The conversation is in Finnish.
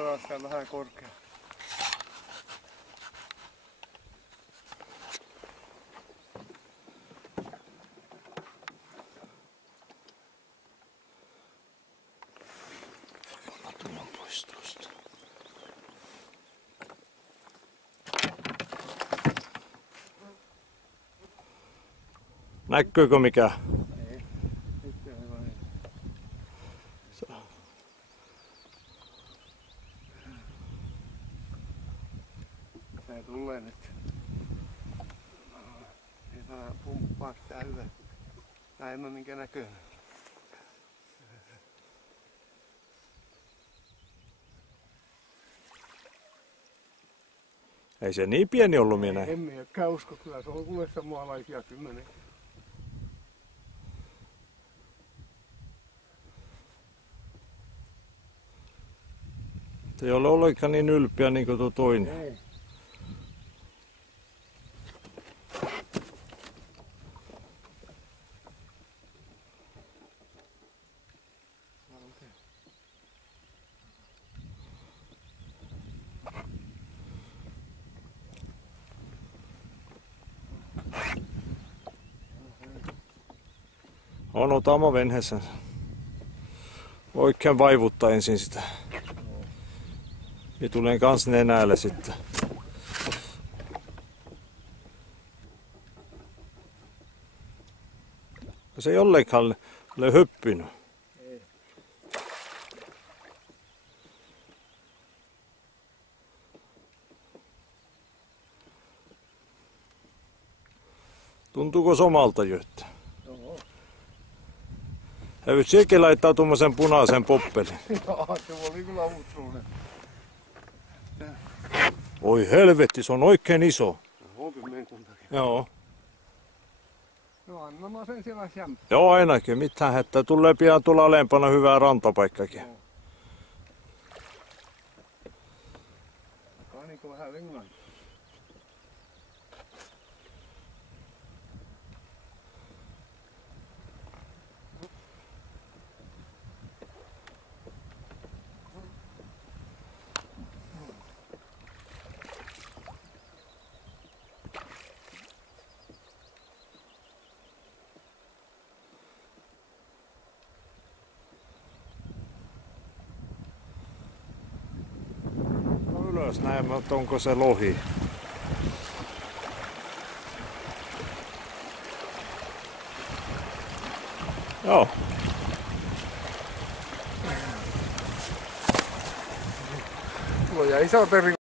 nostetaan sitä vähän korkeaa. Tulen pois tuosta. Näkyykö mikä? Ei. Sitten on hyvä. Se tulee nyt. Sitä pumppaa sitä ylös. Näin minkä näköinen. Ei se niin pieni ollut minä. En minäkään usko, kyllä se on kuule samanlaisia 10. Se ei ole ollenkaan niin ylpeä niin kuin tuo toinen. Ei. On otama venheessä. Oikein vaivuttaa ensin sitä. Ja tulen kans nenällä sitten. Se ei ollenkaan ole höppynyt. Ei. Tuntuuko somalta jöttä? Joo. Hävyt sekin laittaa tuommoisen punaisen poppelin. Joo, se oli kyllä avutruinen. Oi helvetti, se on oikein iso. On kymmenkuntakin. Joo. No anna mä sen siellä jämpää. Joo ainakin, mitään hätää. Tulee pian tulla alempana hyvää rantapaikkakin. Kai niinku vähän lengan. No ylös näin, mutta onko se lohi? Joo. Tuo jäi iso